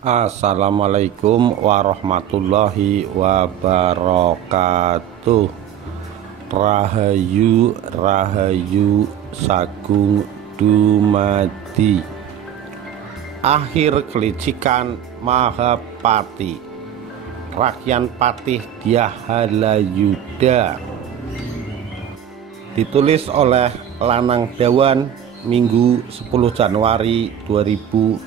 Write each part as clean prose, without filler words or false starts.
Assalamualaikum warahmatullahi wabarakatuh. Rahayu Rahayu Sagung Dumadi. Akhir kelicikan Mahapati, Rakyan Patih Diahalayuda. Ditulis oleh Lanang Dawan, Minggu 10 Januari 2010.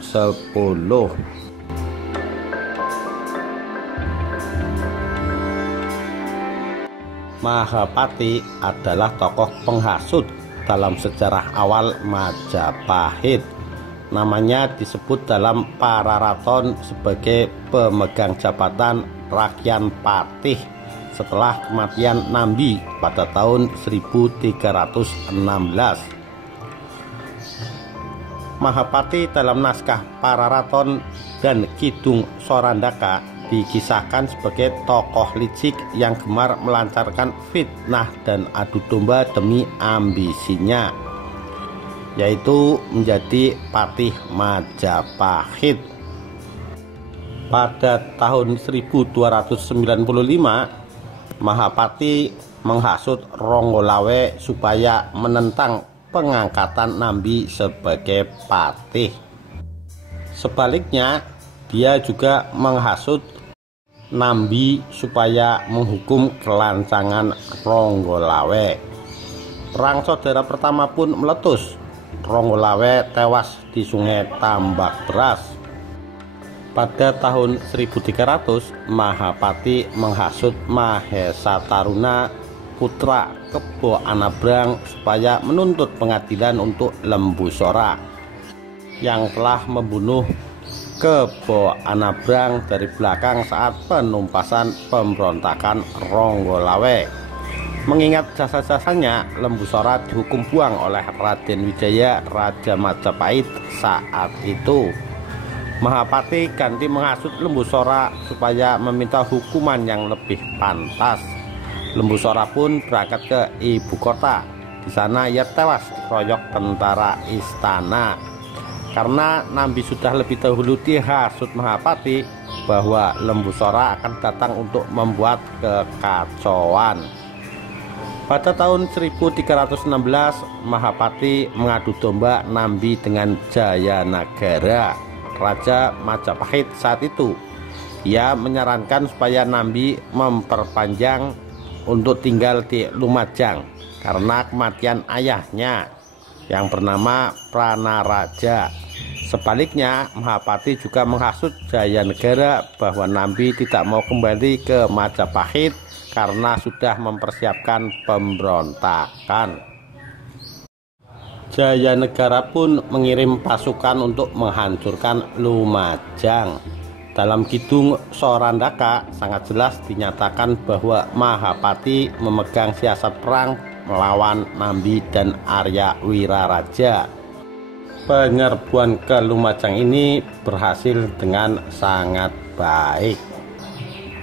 Mahapati adalah tokoh penghasut dalam sejarah awal Majapahit. Namanya disebut dalam Pararaton sebagai pemegang jabatan Rakyan Patih setelah kematian Nambi pada tahun 1316. Mahapati dalam naskah Pararaton dan Kidung Sorandaka dikisahkan sebagai tokoh licik yang gemar melancarkan fitnah dan adu domba demi ambisinya, yaitu menjadi patih Majapahit. Pada tahun 1295, Mahapati menghasut Ronggolawe supaya menentang pengangkatan Nambi sebagai patih. Sebaliknya, dia juga menghasut Nambi supaya menghukum kelancangan Ronggolawe. Perang saudara pertama pun meletus. Ronggolawe tewas di Sungai Tambak Beras. Pada tahun 1300, Mahapati menghasut Mahesa Taruna, putra Kebo Anabrang, supaya menuntut pengadilan untuk Lembu Sora yang telah membunuh Kebo Anabrang dari belakang saat penumpasan pemberontakan Ronggolawe. Mengingat jasa-jasanya, Lembu Sora dihukum buang oleh Raden Wijaya, Raja Majapahit saat itu. Mahapati ganti menghasut Lembu Sora supaya meminta hukuman yang lebih pantas. Lembu Sora pun berangkat ke ibu kota. Di sana ia tewas dikeroyok tentara istana. Karena Nambi sudah lebih dahulu dihasut Mahapati bahwa Lembu Sora akan datang untuk membuat kekacauan. Pada tahun 1316, Mahapati mengadu domba Nambi dengan Jayanagara, Raja Majapahit saat itu. Ia menyarankan supaya Nambi memperpanjang untuk tinggal di Lumajang karena kematian ayahnya yang bernama Pranaraja. Sebaliknya, Mahapati juga menghasut Jayanegara bahwa Nambi tidak mau kembali ke Majapahit karena sudah mempersiapkan pemberontakan. Jayanegara pun mengirim pasukan untuk menghancurkan Lumajang. Dalam Kidung Sorandaka sangat jelas dinyatakan bahwa Mahapati memegang siasat perang melawan Nambi dan Arya Wiraraja. Penyerbuan ke Lumajang ini berhasil dengan sangat baik.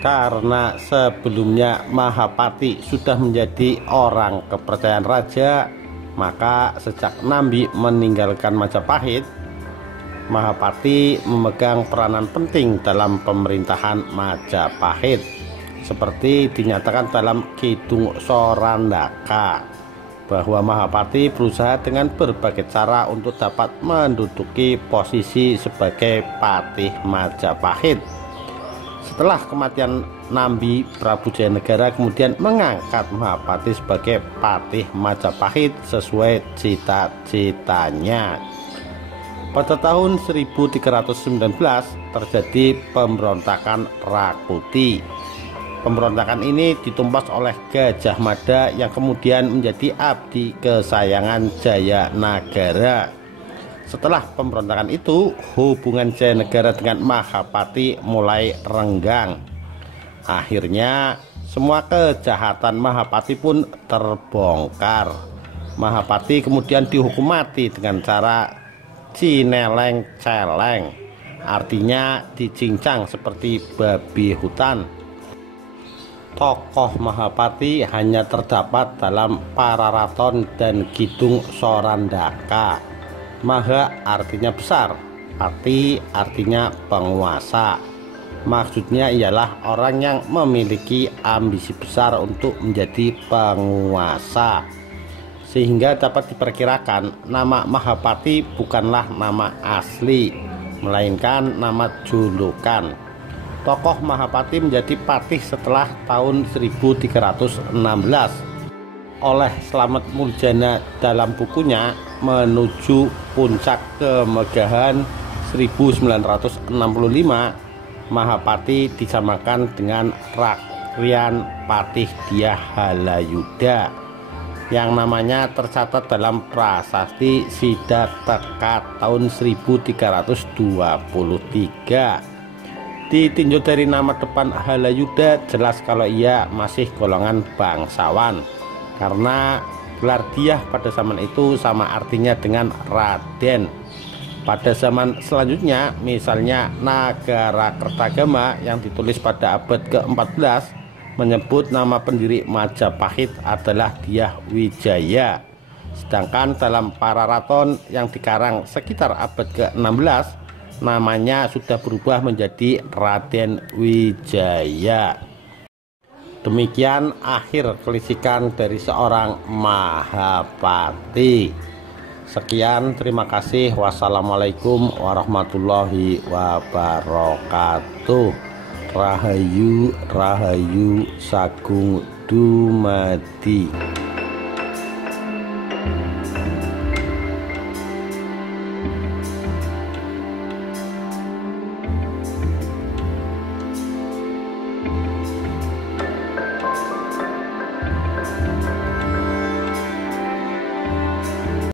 Karena sebelumnya Mahapati sudah menjadi orang kepercayaan raja, maka sejak Nambi meninggalkan Majapahit, Mahapati memegang peranan penting dalam pemerintahan Majapahit, seperti dinyatakan dalam Kidung Sorandaka bahwa Mahapati berusaha dengan berbagai cara untuk dapat menduduki posisi sebagai patih Majapahit. Setelah kematian Nambi, Prabu Jayanegara kemudian mengangkat Mahapati sebagai patih Majapahit sesuai cita-citanya. Pada tahun 1319 terjadi pemberontakan Rakuti. Pemberontakan ini ditumpas oleh Gajah Mada yang kemudian menjadi abdi kesayangan Jayanagara. Setelah pemberontakan itu, hubungan Jayanegara dengan Mahapati mulai renggang. Akhirnya, semua kejahatan Mahapati pun terbongkar. Mahapati kemudian dihukum mati dengan cara cineleng-celeng, artinya dicincang seperti babi hutan. Tokoh Mahapati hanya terdapat dalam Pararaton dan Kidung Sorandaka. Maha artinya besar, Pati artinya penguasa. Maksudnya ialah orang yang memiliki ambisi besar untuk menjadi penguasa. Sehingga dapat diperkirakan nama Mahapati bukanlah nama asli, melainkan nama julukan. Tokoh Mahapati menjadi patih setelah tahun 1316 oleh Slamet Muljana dalam bukunya Menuju Puncak Kemegahan 1965. Mahapati disamakan dengan Rakrian Patih Dyah Halayudha yang namanya tercatat dalam prasasti Siddhataka tahun 1323. Ditinjau dari nama depan Halayudha, jelas kalau ia masih golongan bangsawan, karena gelar Dyah pada zaman itu sama artinya dengan Raden. Pada zaman selanjutnya, misalnya Nagara Kertagama yang ditulis pada abad ke-14 menyebut nama pendiri Majapahit adalah Dyah Wijaya. Sedangkan dalam Pararaton yang dikarang sekitar abad ke-16, namanya sudah berubah menjadi Raden Wijaya. Demikian akhir kelisikan dari seorang Mahapati. Sekian, terima kasih. Wassalamualaikum warahmatullahi wabarakatuh. Rahayu Rahayu Sagung Dumadi.